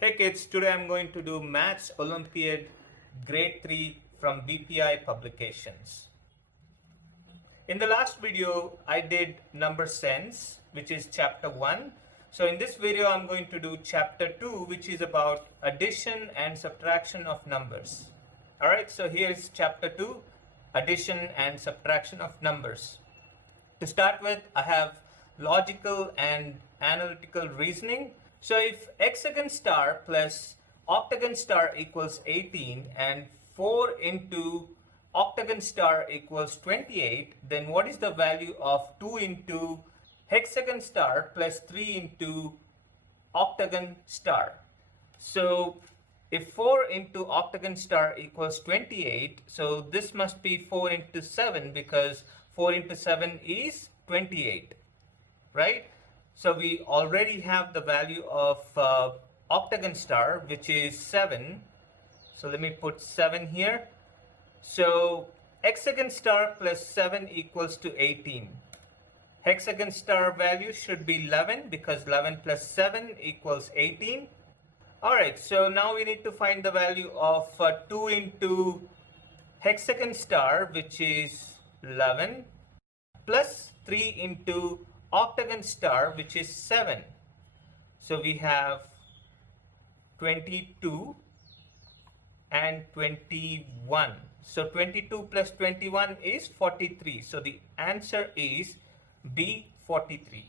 Hey kids, today I'm going to do Maths Olympiad Grade 3 from BPI Publications. In the last video, I did number sense, which is chapter 1. So in this video, I'm going to do chapter 2, which is about addition and subtraction of numbers. Alright, so here's chapter 2, addition and subtraction of numbers. To start with, I have logical and analytical reasoning. So if hexagon star plus octagon star equals 18 and 4 into octagon star equals 28, then what is the value of 2 into hexagon star plus 3 into octagon star? So if 4 into octagon star equals 28, so this must be 4 into 7 because 4 into 7 is 28, right? So we already have the value of octagon star, which is 7. So let me put 7 here. So hexagon star plus 7 equals to 18. Hexagon star value should be 11 because 11 plus 7 equals 18. Alright, so now we need to find the value of 2 into hexagon star, which is 11, plus 3 into octagon star, which is 7. So we have 22 and 21. So 22 plus 21 is 43. So the answer is B, 43.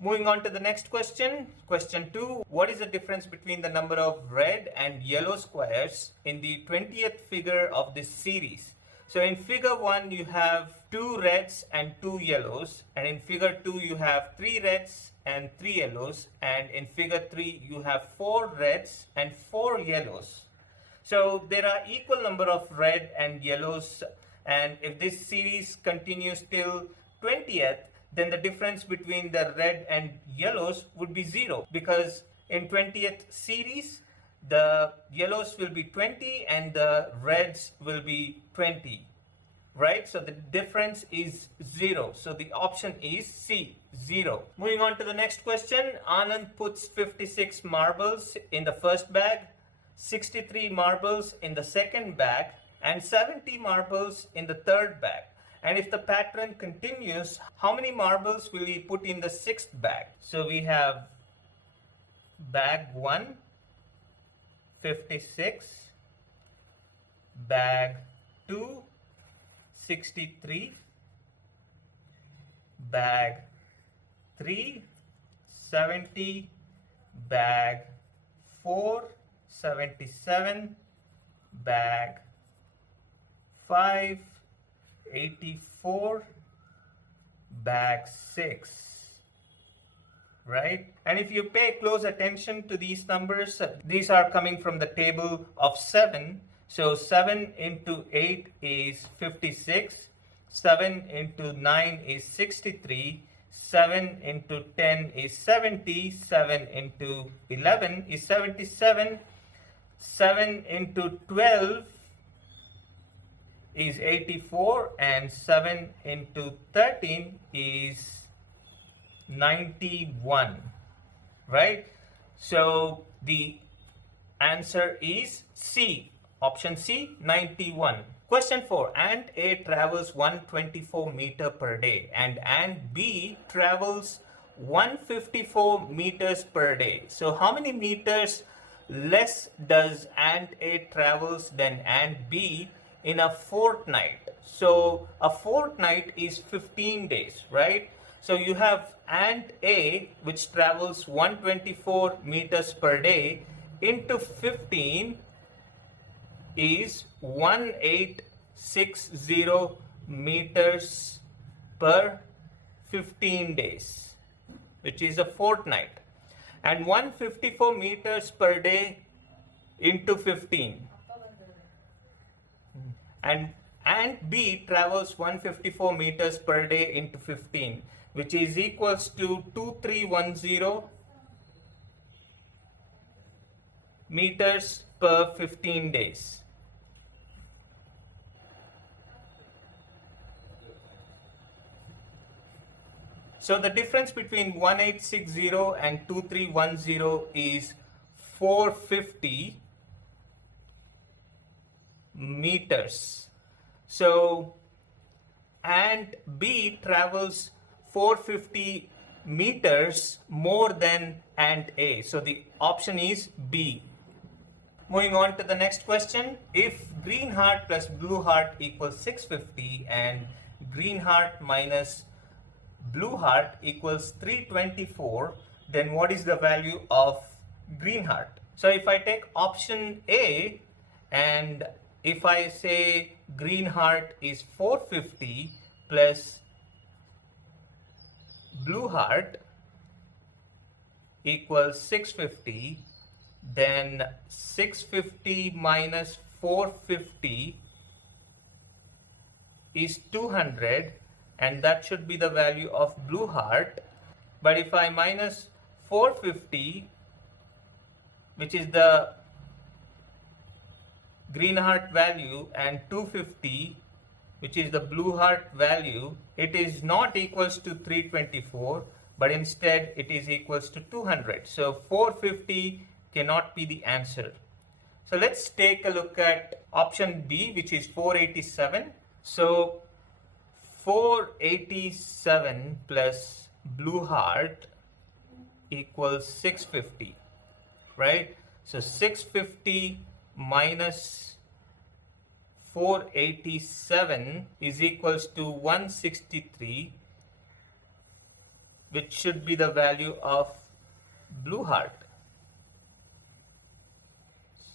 Moving on to the next question. Question 2. What is the difference between the number of red and yellow squares in the 20th figure of this series? So in figure 1 you have 2 reds and 2 yellows, and in figure 2 you have 3 reds and 3 yellows, and in figure 3 you have 4 reds and 4 yellows. So there are equal number of red and yellows, and if this series continues till 20th, then the difference between the red and yellows would be 0, because in 20th series the yellows will be 20 and the reds will be 20, right? So the difference is 0. So the option is C, 0. Moving on to the next question. Anand puts 56 marbles in the first bag, 63 marbles in the second bag, and 70 marbles in the third bag. And if the pattern continues, how many marbles will he put in the sixth bag? So we have bag 1, 56, bag 2, 63, bag 3, 70, bag 4, 77, bag 5, 84, bag 6. Right? And if you pay close attention to these numbers, these are coming from the table of 7. So 7 into 8 is 56, 7 into 9 is 63, 7 into 10 is 70, 7 into 11 is 77, 7 into 12 is 84, and 7 into 13 is 91, right? So the answer is C, option C, 91. Question 4. Ant A travels 124 meter per day and Ant B travels 154 meters per day. So how many meters less does Ant A travels than Ant B in a fortnight? So a fortnight is 15 days, right? So you have Ant A, which travels 124 meters per day, into 15 is 1860 meters per 15 days, which is a fortnight. And 154 meters per day into 15. And Ant B travels 154 meters per day into 15, which is equals to 2310 meters per 15 days. So the difference between 1860 and 2310 is 450 meters. So ant B travels 450 meters more than ant A. So the option is B. Moving on to the next question. If green heart plus blue heart equals 650 and green heart minus blue heart equals 324, then what is the value of green heart? So if I take option A and if I say green heart is 450 plus blue heart equals 650, then 650 minus 450 is 200, and that should be the value of blue heart. But if I minus 450, which is the green heart value, and 250, which is the blue heart value, it is not equals to 324, but instead it is equals to 200. So 450 cannot be the answer. So let's take a look at option B, which is 487. So 487 plus blue heart equals 650, right? So 650 minus 487 is equals to 163, which should be the value of blue heart.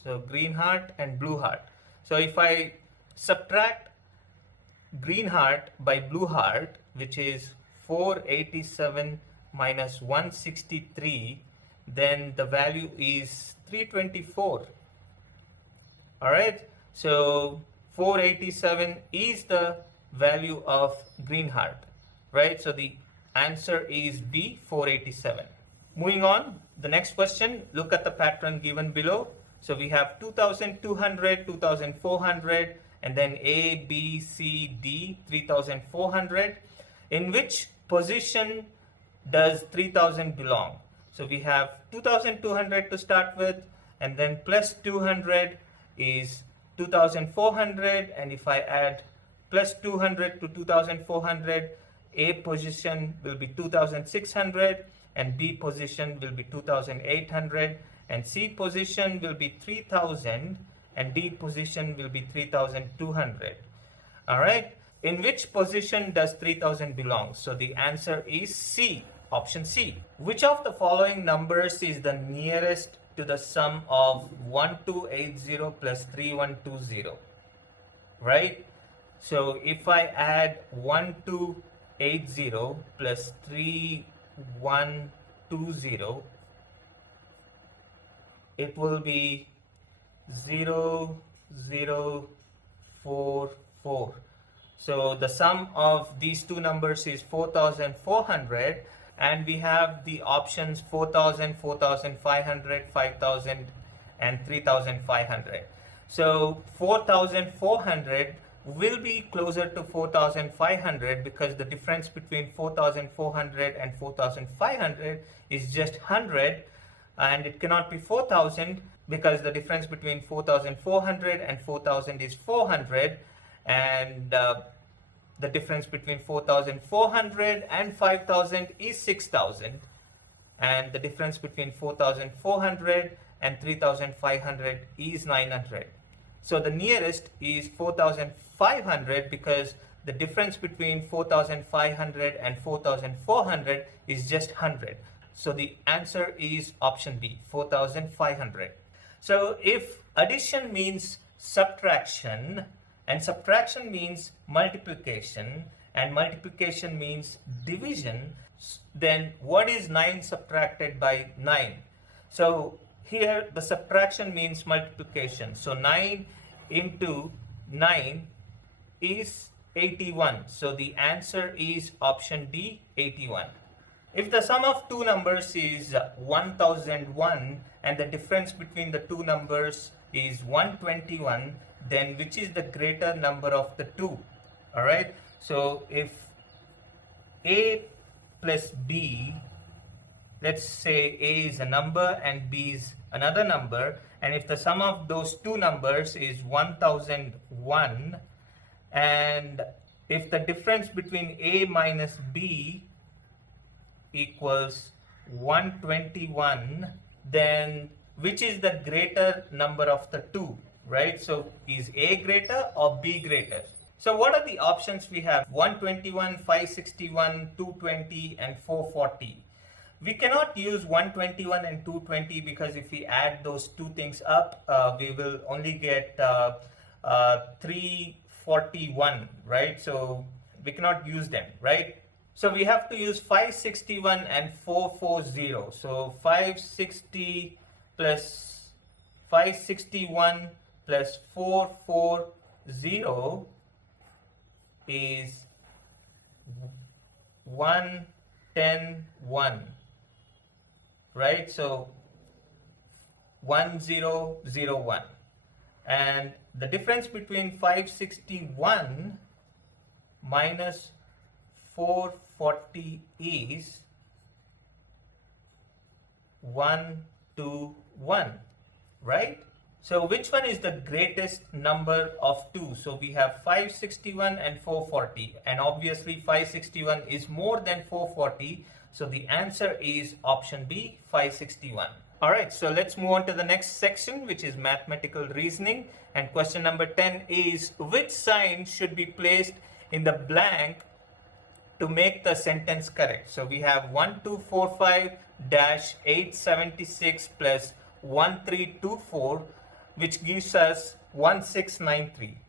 So green heart and blue heart. So if I subtract green heart by blue heart, which is 487 minus 163, then the value is 324. All right, so 487 is the value of green heart, right? So the answer is B, 487. Moving on, the next question, look at the pattern given below. So we have 2200, 2400, and then A, B, C, D, 3400. In which position does 3000 belong? So we have 2200 to start with, and then plus 200 is 2400, and if I add plus 200 to 2400, A position will be 2600, and B position will be 2800, and C position will be 3000, and D position will be 3200. All right, in which position does 3000 belong? So the answer is C, option C. Which of the following numbers is the nearest to the sum of 1280 plus 3120, right? So if I add 1280 plus 3120, it will be 0044. So the sum of these two numbers is 4400, and we have the options 4000, 4500, 5000, and 3500. So 4400 will be closer to 4500 because the difference between 4400 and 4500 is just 100, and it cannot be 4000 because the difference between 4400 and 4000 is 400, and the difference between 4400 and 5000 is 6000, and the difference between 4400 and 3500 is 900. So the nearest is 4500 because the difference between 4500 and 4400 is just 100. So the answer is option B, 4500. So if addition means subtraction, and subtraction means multiplication, and multiplication means division, then what is 9 subtracted by 9? So here the subtraction means multiplication. So 9 into 9 is 81. So the answer is option D, 81. If the sum of two numbers is 1001 and the difference between the two numbers is 121, then which is the greater number of the two? All right, so if A plus B, let's say A is a number and B is another number, and if the sum of those two numbers is 1001, and if the difference between A minus B equals 121, then which is the greater number of the two, right? So is A greater or B greater? So what are the options we have? 121, 561, 220 and 440. We cannot use 121 and 220 because if we add those two things up, we will only get 341, right? So we cannot use them, right? So we have to use 561 and 440. So 560 plus 561 plus 440 is 110, right? So 1001, and the difference between 561 minus 440 is 121, right? So which one is the greatest number of two? So we have 561 and 440, and obviously 561 is more than 440. So the answer is option B, 561. All right, so let's move on to the next section, which is mathematical reasoning. And question number 10 is, which sign should be placed in the blank to make the sentence correct? So we have 1245-876 plus 1324, which gives us 1693.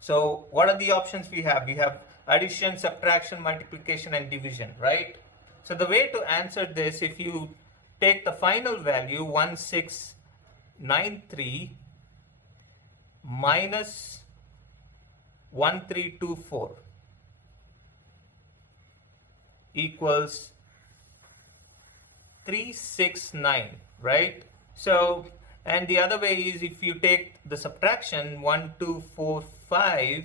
So what are the options we have? We have addition, subtraction, multiplication, and division, right? So the way to answer this, if you take the final value 1693 minus 1324 equals 369, right? So, and the other way is if you take the subtraction 1245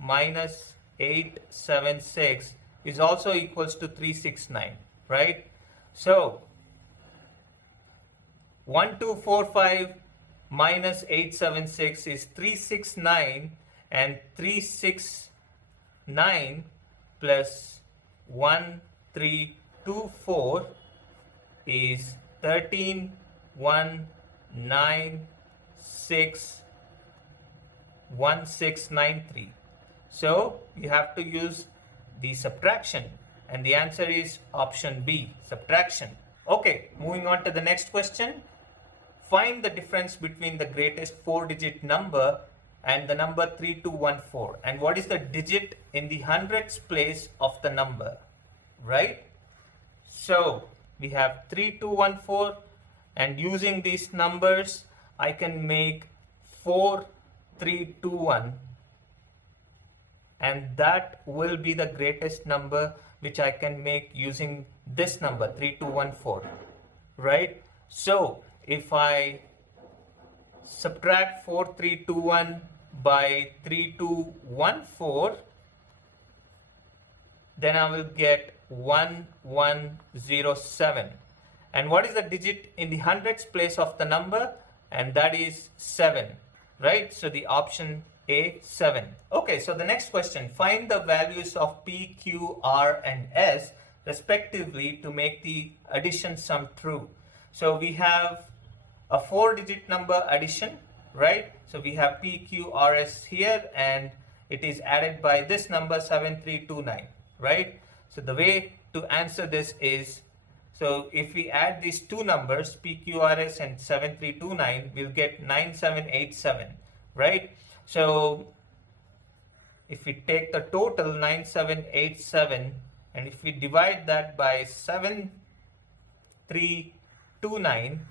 minus 876 is also equals to 369, right? So 1245 minus 876 is 369, and 369 plus 1324 is 13,196,1693. So you have to use the subtraction, and the answer is option B, subtraction. Okay, moving on to the next question. Find the difference between the greatest 4-digit number and the number 3214, and what is the digit in the hundreds place of the number, right? So we have 3214, and using these numbers I can make 4321, and that will be the greatest number which I can make using this number 3214, right? So if I subtract 4321 by 3214, then I will get 1107. And what is the digit in the hundreds place of the number? And that is 7, right? So the option A, 7. Okay, so the next question, find the values of P, Q, R, and S respectively to make the addition sum true. So we have a 4-digit number addition, right? So we have P, Q, R, S here, and it is added by this number 7329, right? So the way to answer this is, so if we add these two numbers, P, Q, R, S and 7329, we'll get 9787, right? So if we take the total 9787, and if we divide that by 7329,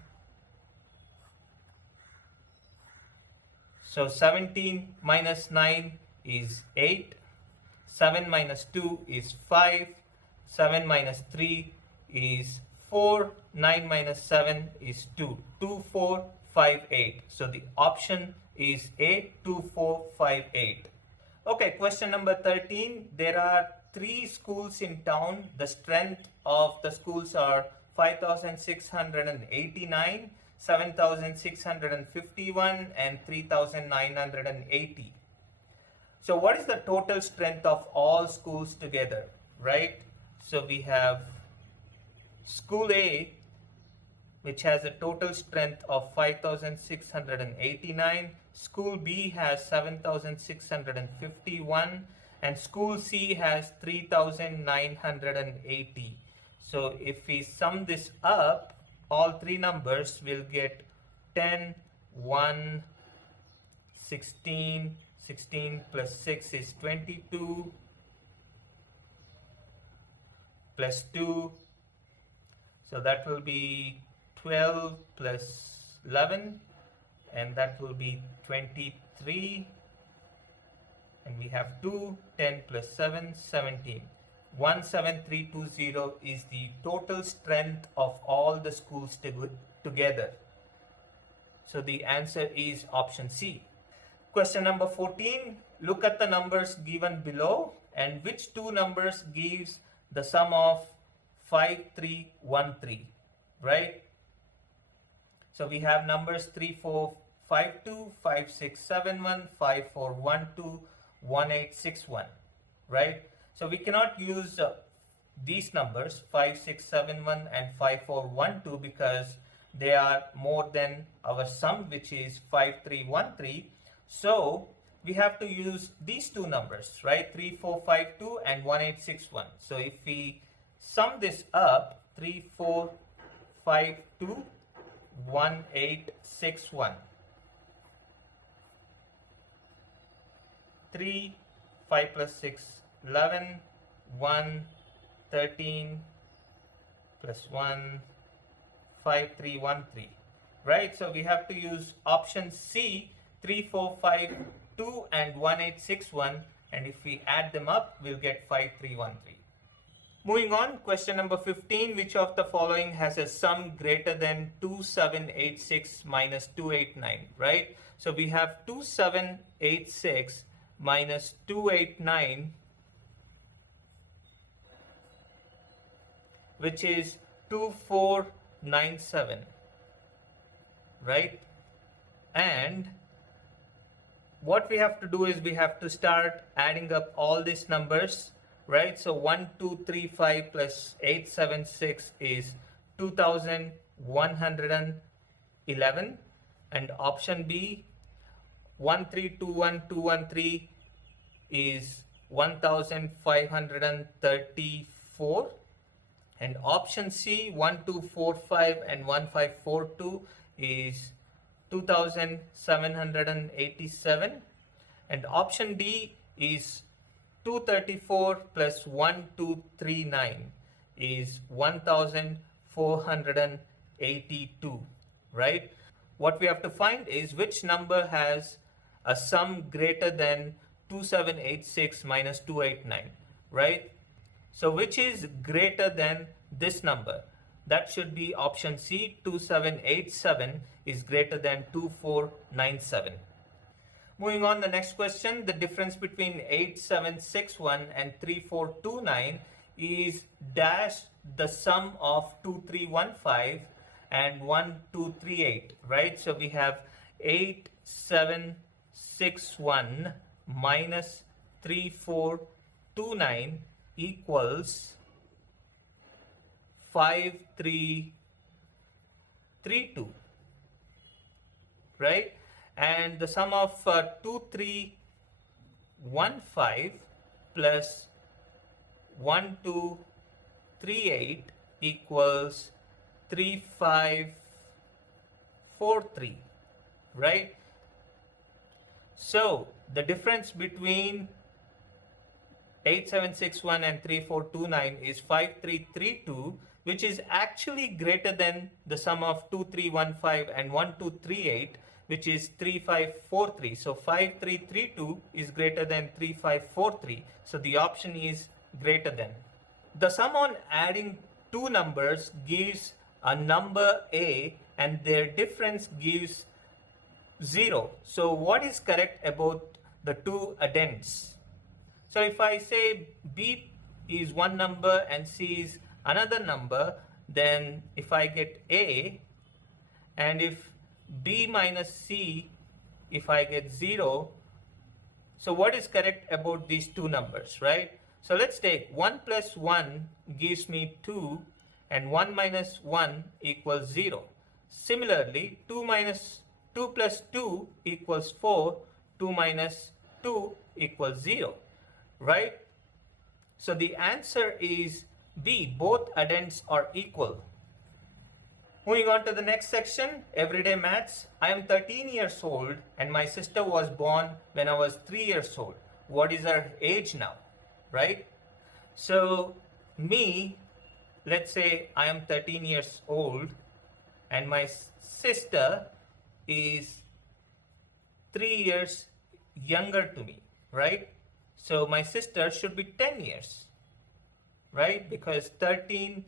so 17 minus 9 is 8, 7 minus 2 is 5, 7 minus 3 is 4, 9 minus 7 is 2, 2458. So the option is A, 2458. Okay, question number 13. There are 3 schools in town. The strength of the schools are 5,689, 7,651 and 3,980. So what is the total strength of all schools together, right? So we have School A, which has a total strength of 5,689. School B has 7,651 and School C has 3,980. So if we sum this up, all three numbers will get 10, 1, 16, 16 plus 6 is 22, plus 2, so that will be 12 plus 11, and that will be 23, and we have 2, 10 plus 7, 17. 17320 is the total strength of all the schools together. So the answer is option C. Question number 14, look at the numbers given below and which two numbers gives the sum of 5313, right? So we have numbers 3452, 5671, 5412, 1861, right? So we cannot use these numbers 5671 and 5412 because they are more than our sum, which is 5313. So we have to use these two numbers, right? 3452 and 1861. So if we sum this up, 3452, 1861. 3, 5 plus 6, 11, 1, 13, plus 1, 5313, right? So we have to use option C, 3452 and 1861, and if we add them up, we'll get 5313. Moving on, question number 15, which of the following has a sum greater than 2786 minus 289, right? So we have 2786 minus 289, which is 2497, right? And what we have to do is we have to start adding up all these numbers, right? So 1235 plus 876 is 2111, and option B, 1321213 is 1534, and option C, 1245 and 1542 is 2787, and option D is 234 plus 1239 is 1482, right? What we have to find is which number has a sum greater than 2786 minus 289, right? So which is greater than this number? That should be option C, 2787 is greater than 2497. Moving on, the next question, the difference between 8761 and 3429 is dash the sum of 2315 and 1238, right? So we have 8761 minus 3429 equals 5332, right? And the sum of 2315 plus 1238 equals 3543, right? So the difference between 8761 and 3429 is 5332, which is actually greater than the sum of 2315 and 1238, which is 3543. So 5332 is greater than 3543. So the option is greater than. The sum on adding two numbers gives a number A and their difference gives 0. So what is correct about the two addends? So if I say B is one number and C is another number, then if I get A And if B minus C, if I get 0, so what is correct about these two numbers, right? So let's take 1 plus 1 gives me 2 and 1 minus 1 equals 0. Similarly, 2 plus 2 equals 4, 2 minus 2 equals 0, right? So the answer is B, both addends are equal. Moving on to the next section, everyday maths. I am 13 years old and my sister was born when I was 3 years old. What is her age now, right? So me, let's say I am 13 years old and my sister is 3 years younger to me, right? So my sister should be 10 years, right? Because 13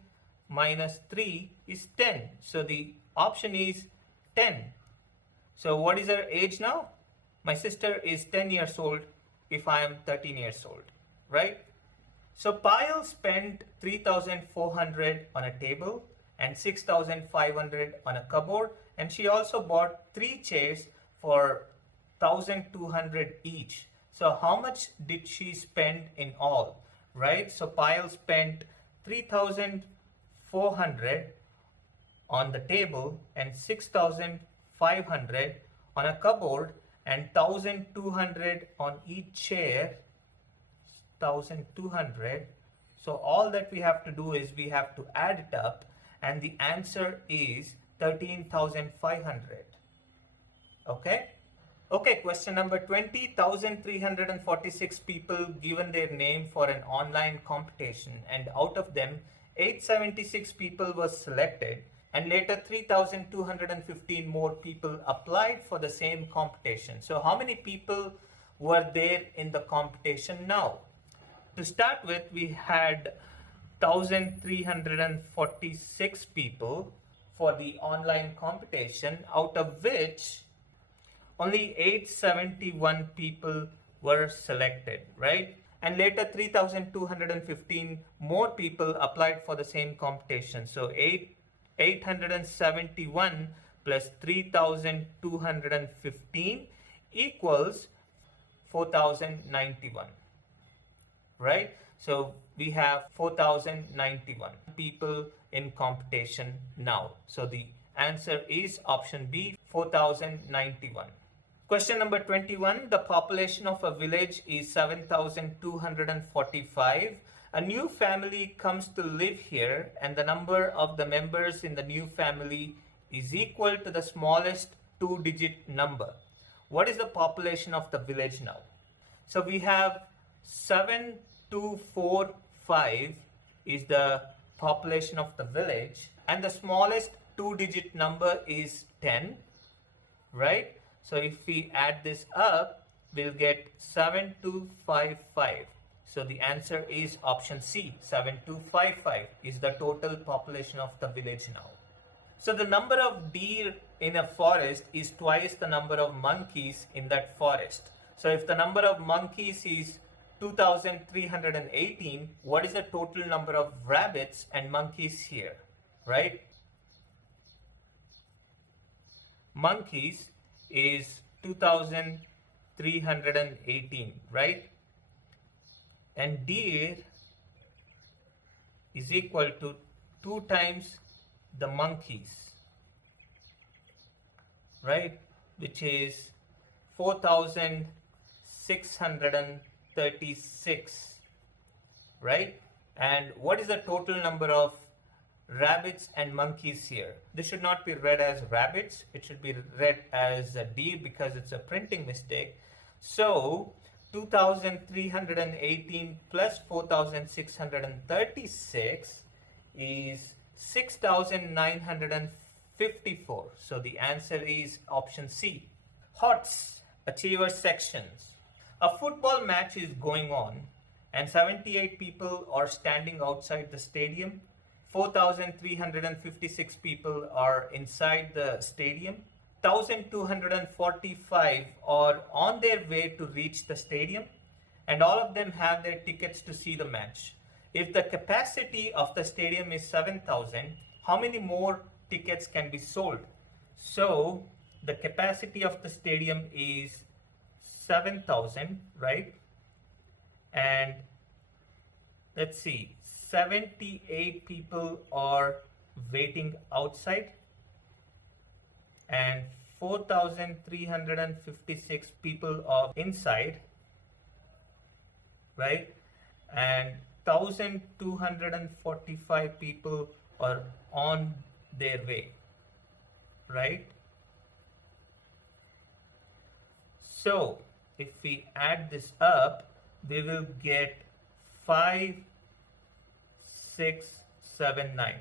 minus 3 is 10. So the option is 10. So what is her age now? My sister is 10 years old if I am 13 years old, right? So Payal spent 3,400 on a table and 6,500 on a cupboard, and she also bought 3 chairs for 1,200 each. So how much did she spend in all, right? So Payal spent 3,400 on the table and 6,500 on a cupboard and 1,200 on each chair. 1,200. So all that we have to do is we have to add it up, and the answer is 13,500. Okay? Okay, question number 20. 1,346 people given their name for an online competition, and out of them 876 people were selected, and later 3,215 more people applied for the same competition. So how many people were there in the competition now? To start with, we had 1,346 people for the online competition, out of which only 871 people were selected, right? And later 3,215 more people applied for the same competition. So 871 plus 3,215 equals 4,091. Right? So we have 4,091 people in competition now. So the answer is option B, 4,091. Question number 21. The population of a village is 7,245. A new family comes to live here, and the number of the members in the new family is equal to the smallest 2-digit number. What is the population of the village now? So we have 7,245 is the population of the village, and the smallest 2-digit number is 10, right? So if we add this up, we'll get 7,255. So the answer is option C, 7,255 is the total population of the village now. So the number of deer in a forest is twice the number of monkeys in that forest. So if the number of monkeys is 2,318, what is the total number of rabbits and monkeys here, right? Monkeys is 2,318, right? And deer is equal to 2 times the monkeys, right? Which is 4,636, right? And what is the total number of rabbits and monkeys here? This should not be read as rabbits. It should be read as a deer because it's a printing mistake. So 2,318 plus 4,636 is 6,954. So the answer is option C. HOTS, achiever sections. A football match is going on and 78 people are standing outside the stadium. 4,356 people are inside the stadium. 1,245 are on their way to reach the stadium, and all of them have their tickets to see the match. If the capacity of the stadium is 7,000, how many more tickets can be sold? So the capacity of the stadium is 7,000, right? And let's see, 78 people are waiting outside and 4,356 people are inside, right? And 1,245 people are on their way, right? So if we add this up, we will get 5,679,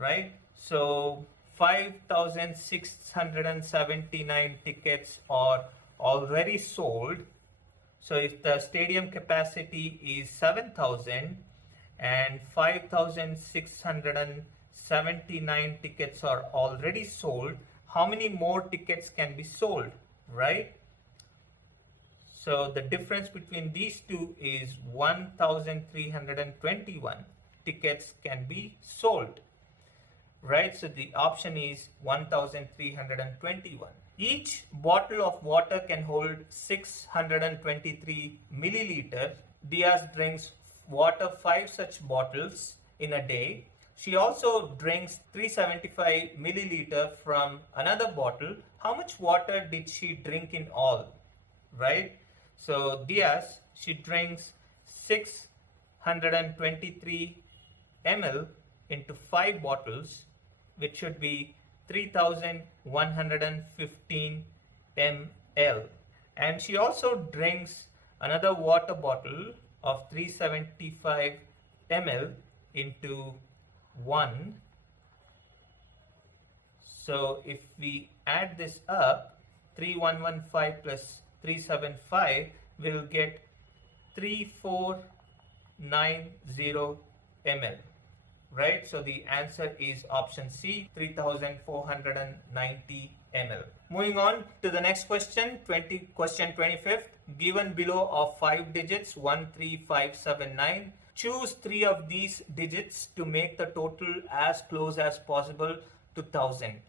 right? So 5,679 tickets are already sold. So if the stadium capacity is 7,000 and 5,679 tickets are already sold, how many more tickets can be sold, right? So the difference between these two is 1,321 tickets can be sold, right? So the option is 1,321. Each bottle of water can hold 623 milliliter. Diaz drinks water 5 such bottles in a day. She also drinks 375 milliliter from another bottle. How much water did she drink in all, right? So Diaz, she drinks 623 ml into 5 bottles, which should be 3,115 ml. And she also drinks another water bottle of 375 ml into 1. So if we add this up, 3115 plus 375 will get 3490 ml, right? So the answer is option C, 3490 ml. Moving on to the next question, question 25th. Given below of 5 digits 13579, choose 3 of these digits to make the total as close as possible to 1000.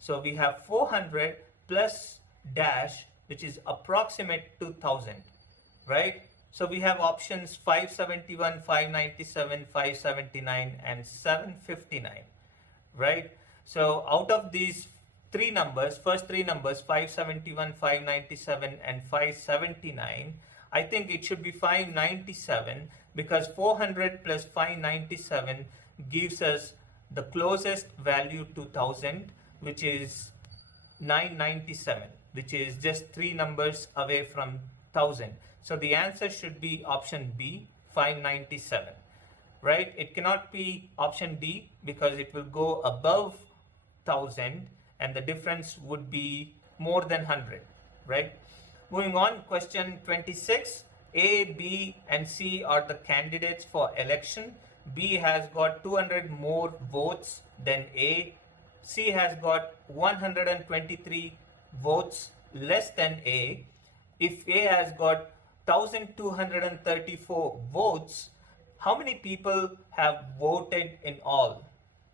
So we have 400 plus dash, which is approximate to 1000, right? So we have options 571, 597, 579 and 759, right? So out of these three numbers, first three numbers 571, 597 and 579, I think it should be 597 because 400 plus 597 gives us the closest value to 1000, which is 997, which is just 3 numbers away from 1000. So the answer should be option B, 597, right? It cannot be option D because it will go above 1000 and the difference would be more than 100, right? Moving on, question 26. A, B and C are the candidates for election. B has got 200 more votes than A. C has got 123 votes less than A. If A has got 1,234 votes, how many people have voted in all,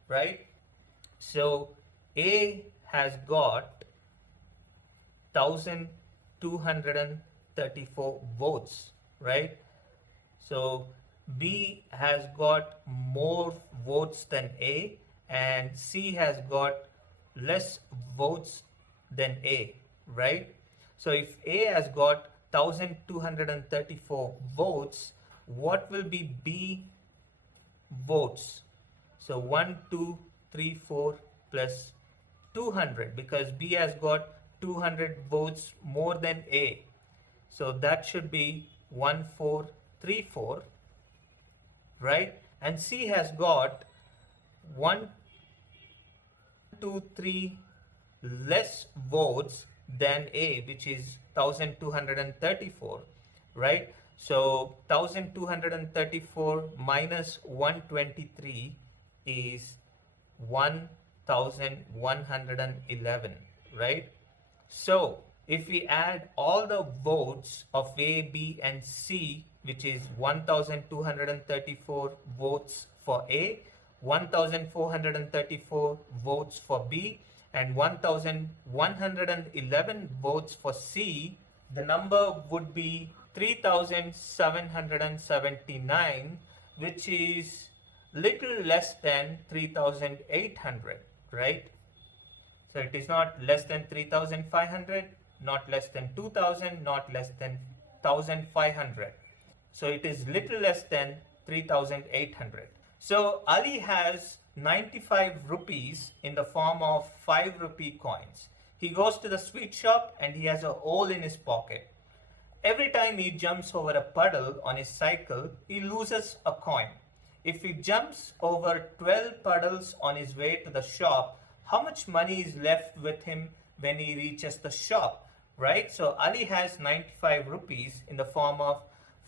right? So A has got 1,234 votes, right? So B has got more votes than A and C has got less votes than A, right? So if A has got 1,234 votes, what will be B votes? So 1, 2, 3, 4 plus 200 because B has got 200 votes more than A. So that should be 1434, right? And C has got 1, 2, 3 less votes than A, which is 1,234, right? So 1,234 minus 123 is 1,111, right? So if we add all the votes of A, B and C, which is 1,234 votes for A, 1,434 votes for B and 1111 votes for C, the number would be 3779, which is little less than 3800, right? So it is not less than 3500, not less than 2000, not less than 1500. So it is little less than 3800. So Ali has 95 rupees in the form of 5 rupee coins. He goes to the sweet shop and he has a hole in his pocket. Every time he jumps over a puddle on his cycle, he loses a coin. If he jumps over 12 puddles on his way to the shop, how much money is left with him when he reaches the shop, right? So Ali has 95 rupees in the form of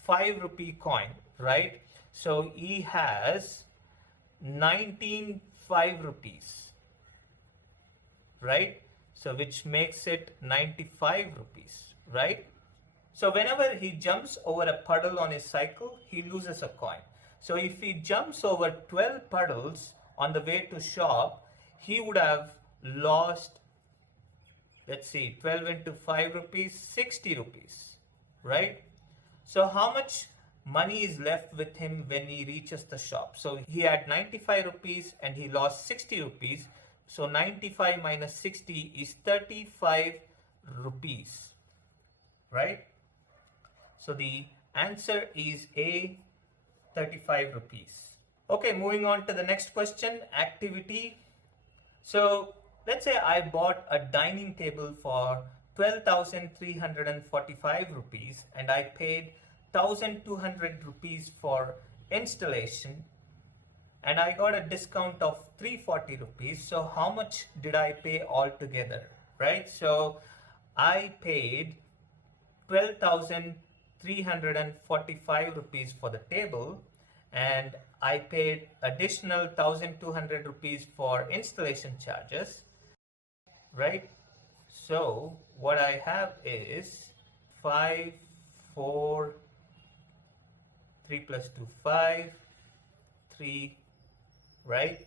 5 rupee coin, right? So he has 19 5 rupees, right? So which makes it 95 rupees, right? So whenever he jumps over a puddle on his cycle, he loses a coin. So if he jumps over 12 puddles on the way to shop, he would have lost, let's see, 12 into 5 rupees, 60 rupees, right? So how much money is left with him when he reaches the shop? So he had 95 rupees and he lost 60 rupees. So 95 minus 60 is 35 rupees, right? So the answer is A, 35 rupees. Okay, moving on to the next question, activity. So let's say I bought a dining table for 12,345 rupees and I paid 1,200 rupees for installation and I got a discount of 340 rupees. So how much did I pay altogether, right? So I paid 12,345 rupees for the table and I paid additional 1,200 rupees for installation charges, right? So what I have is 5, 4, 3 plus 2, 5, 3, right?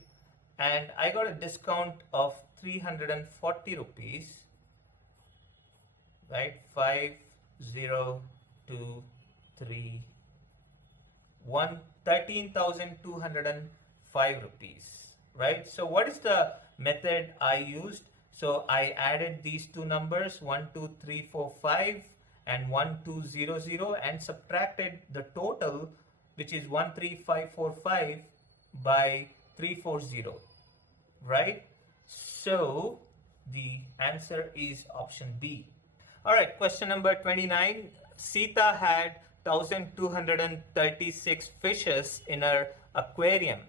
And I got a discount of 340 rupees, right? 5, 0, 2, 3, 1, 13,205 rupees, right? So what is the method I used? So I added these two numbers 1, 2, 3, 4, 5 and 1, 2, 0, 0 and subtracted the total, which is 13545 by 340, right? So the answer is option B. All right, question number 29. Sita had 1,236 fishes in her aquarium.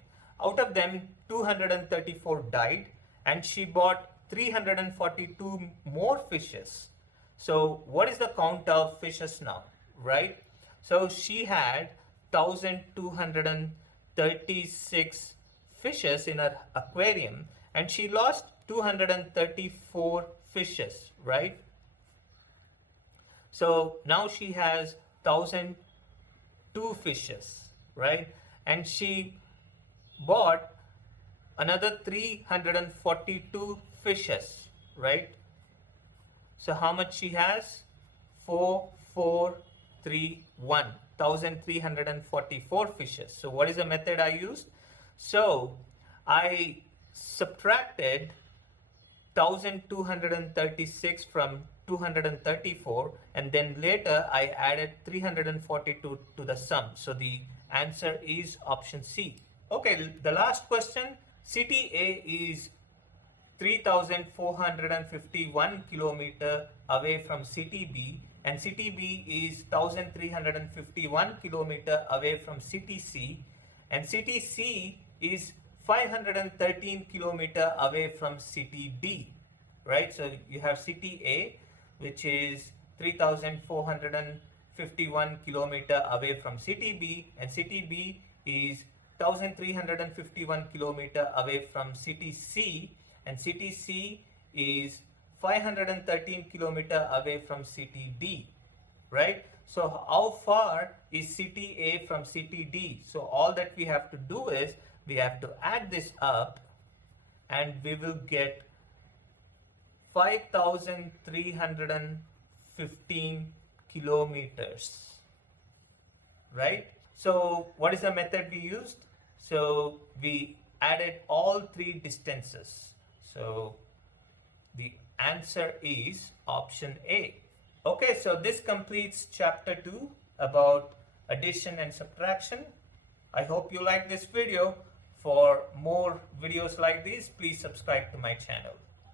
Out of them, 234 died and she bought 342 more fishes. So what is the count of fishes now, right? So she had 1,236 fishes in her aquarium and she lost 234 fishes, right? So now she has 1,002 fishes, right? And she bought another 342 fishes, right? So how much she has? 4,431, 1,344 fishes. So what is the method I used? So I subtracted 1,236 from 234 and then later I added 342 to the sum. So the answer is option C. Okay, the last question. City A is 3,451 kilometer away from city B and city B is 1,351 kilometer away from city C and city C is 513 kilometer away from city D, right? So you have city A, which is 3,451 kilometer away from city B and city B is 1,351 kilometer away from city C and city C is 513 kilometer away from city D, right? So how far is city A from city D? So all that we have to do is we have to add this up and we will get 5,315 kilometers, right? So what is the method we used? So we added all three distances. So the answer is option A. Okay, so this completes chapter 2 about addition and subtraction. I hope you like this video. For more videos like this, please subscribe to my channel.